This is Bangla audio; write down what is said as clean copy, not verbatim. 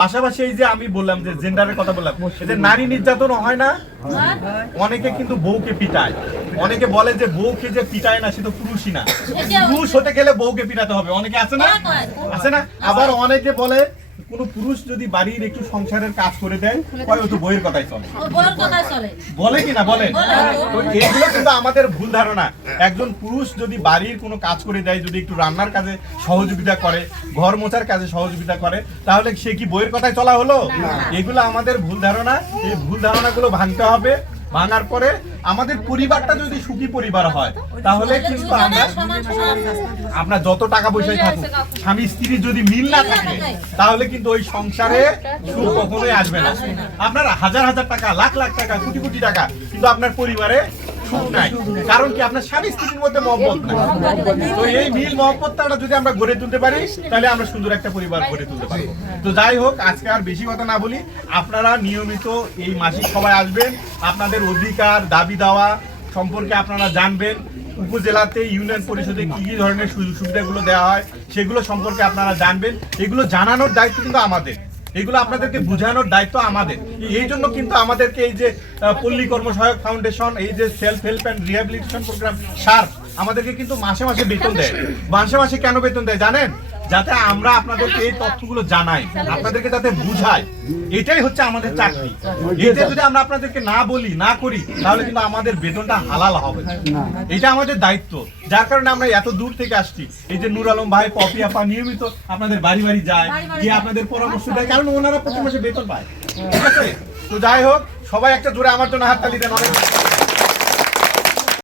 পাশাপাশি এই যে আমি বললাম যে জেন্ডারের কথা বললাম, এতে নারী নির্যাতন হয় না? অনেকে কিন্তু বউকে পিটায়, অনেকে বলে যে বউকে যে পিটায় না সে তো পুরুষই না, পুরুষ হতে গেলে বউকে পিটাতে হবে, অনেকে আছে না? আছে না? আবার অনেকে বলে কোন পুরুষ যদি বাড়ির একটু সংসারের কাজ করে দেয় কয় ও তো বইয়ের কথাই চলে, বলে কিনা বলেন? তো এগুলো কিন্তু আমাদের ভুল ধারণা। একজন পুরুষ যদি বাড়ির কোনো কাজ করে দেয়, যদি একটু রান্নার কাজে সহযোগিতা করে, ঘর মোছার কাজে সহযোগিতা করে, তাহলে সে কি বইয়ের কথাই চলা হলো? এগুলো আমাদের ভুল ধারণা। এই ভুল ধারণাগুলো ভাঙতে হবে। ভাঙার পরে আমাদের পরিবারটা যদি সুখী পরিবার হয় তাহলে কিন্তু আপনার যত টাকা পয়সায় থাকুক, স্বামী স্ত্রীর যদি মিল না থাকে তাহলে কিন্তু ওই সংসারে সুখ কখনোই আসবে না। আপনার হাজার হাজার টাকা, লাখ লাখ টাকা, কোটি কোটি টাকা, কিন্তু আপনার পরিবারে সুখ নাই। কারণ কি? আপনার স্বামী স্ত্রীর মধ্যে মহব্বত নাই। তো এই মিল মহব্বতটা যদি আমরা গড়ে তুলতে পারি তাহলে আমরা সুন্দর একটা পরিবার গড়ে তুলতে পারবো। তো যাই হোক, আজকে আর বেশি কথা না বলি, আপনারা নিয়মিত এই মাসিক সভায় আসবেন, আপনাদের অধিকার দাবি দেওয়া সম্পর্কে আপনারা জানবেন, উপজেলাতে ইউনিয়ন পরিষদে কি কি ধরনের সুযোগ সুবিধাগুলো দেওয়া হয় সেগুলো সম্পর্কে আপনারা জানবেন। এগুলো জানানোর দায়িত্ব কিন্তু আমাদের, এগুলো আপনাদেরকে বোঝানোর দায়িত্ব আমাদের। এই জন্য কিন্তু আমাদেরকে এই যে পল্লী কর্মসহায়ক ফাউন্ডেশন, এই যে self help and rehabilitation program serve, আমাদেরকে কিন্তু মাসে মাসে বেতন দেয়। মাসে মাসে কেন বেতন দেয় জানেন? যাতে আমরা আপনাদেরকে এই তথ্যগুলো জানাই, আপনাদেরকে যাতে বুঝাই। এটাই হচ্ছে আমাদের চাকরি। এটা যদি আমরা আপনাদেরকে না বলি, না করি, তাহলে কিন্তু আমাদের বেতনটা হালাল হবে না। এটা আমাদের দায়িত্ব, যার কারণে আমরা এত দূর থেকে আসছি। এই যে নূর আলম ভাই, পপি আপা নিয়মিত আপনাদের বাড়ি বাড়ি যায়, গিয়ে আপনাদের পরামর্শ দেয়, কারণ ওনারা প্রতি মাসে বেতন পায়। ঠিক আছে? তো যাই হোক, সবাই একটা জোরে আমার জন্য হাততালি দেন। অনেক